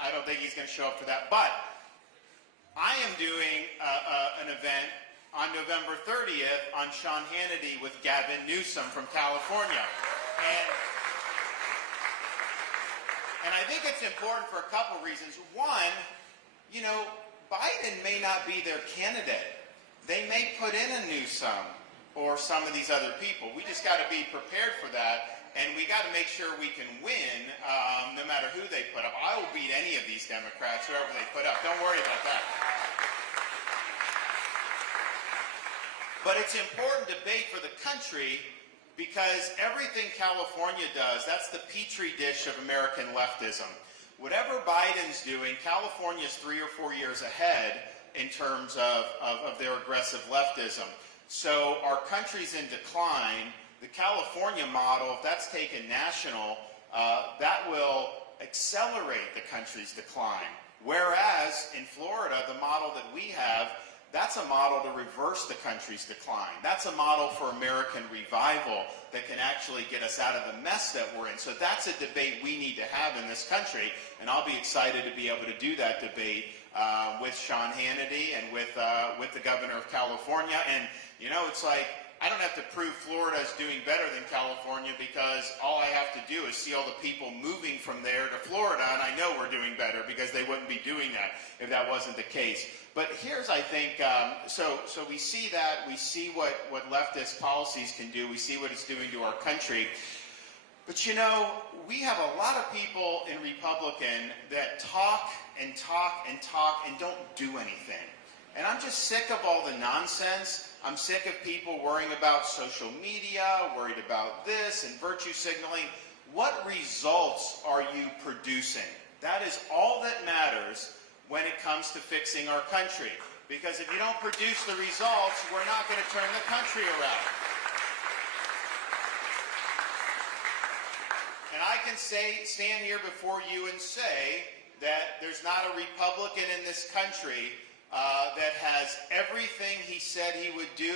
I don't think he's going to show up for that. But I am doing an event on November 30th on Sean Hannity with Gavin Newsom from California. And I think it's important for a couple reasons. One, you know, Biden may not be their candidate. They may put in a Newsom or some of these other people. We just got to be prepared for that, and we got to make sure we can win no matter who they put up. I will beat any of these Democrats, whoever they put up. Don't worry about that. But it's important debate for the country, because everything California does, that's the petri dish of American leftism. Whatever Biden's doing, California's 3 or 4 years ahead in terms of their aggressive leftism. So our country's in decline. The California model, if that's taken national, that will accelerate the country's decline. Whereas in Florida, the model that we have, that's a model to reverse the country's decline. That's a model for American revival that can actually get us out of the mess that we're in. So that's a debate we need to have in this country, and I'll be excited to be able to do that debate with Sean Hannity and with the governor of California. And, you know, it's like, I don't have to prove Florida is doing better than California, because all I have to do is see all the people moving from there to Florida, and I know we're doing better, because they wouldn't be doing that if that wasn't the case. But here's, I think, so we see that, we see what leftist policies can do, we see what it's doing to our country. But you know, we have a lot of people in Republican that talk and talk and talk and don't do anything. And I'm just sick of all the nonsense. I'm sick of people worrying about social media, worried about this and virtue signaling. What results are you producing? That is all that matters when it comes to fixing our country. Because if you don't produce the results, we're not going to turn the country around. And I can stand here before you and say that there's not a Republican in this country that has everything he said he would do.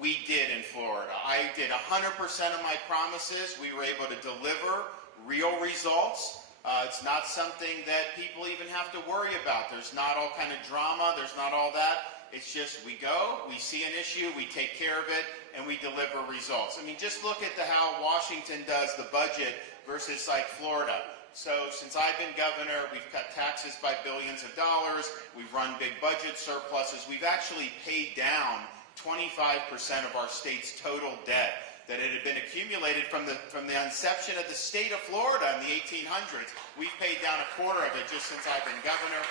We did in Florida. I did 100% of my promises. We were able to deliver real results. It's not something that people even have to worry about. There's not all kind of drama. There's not all that. It's just we go, we see an issue, we take care of it, and we deliver results. I mean, just look at how Washington does the budget versus like Florida. So since I've been governor, we've cut taxes by billions of dollars. We've run big budget surpluses. We've actually paid down 25% of our state's total debt that it had been accumulated from the inception of the state of Florida in the 1800s. We've paid down a quarter of it just since I've been governor.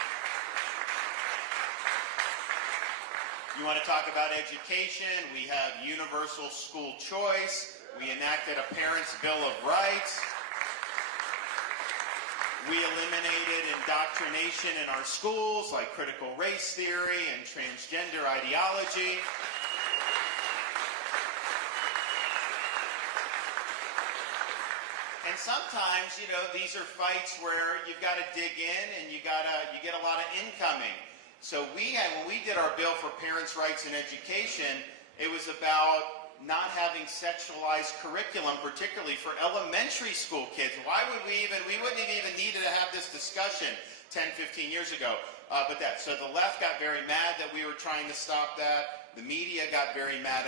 You want to talk about education? We have universal school choice. We enacted a Parents' Bill of Rights. We eliminated indoctrination in our schools, like critical race theory and transgender ideology. And sometimes, you know, these are fights where you've got to dig in and you get a lot of incoming. So when we did our bill for parents' rights in education, it was about not having sexualized curriculum, particularly for elementary school kids. Why would we wouldn't have even needed to have this discussion 10, 15 years ago. So the left got very mad that we were trying to stop that. The media got very mad at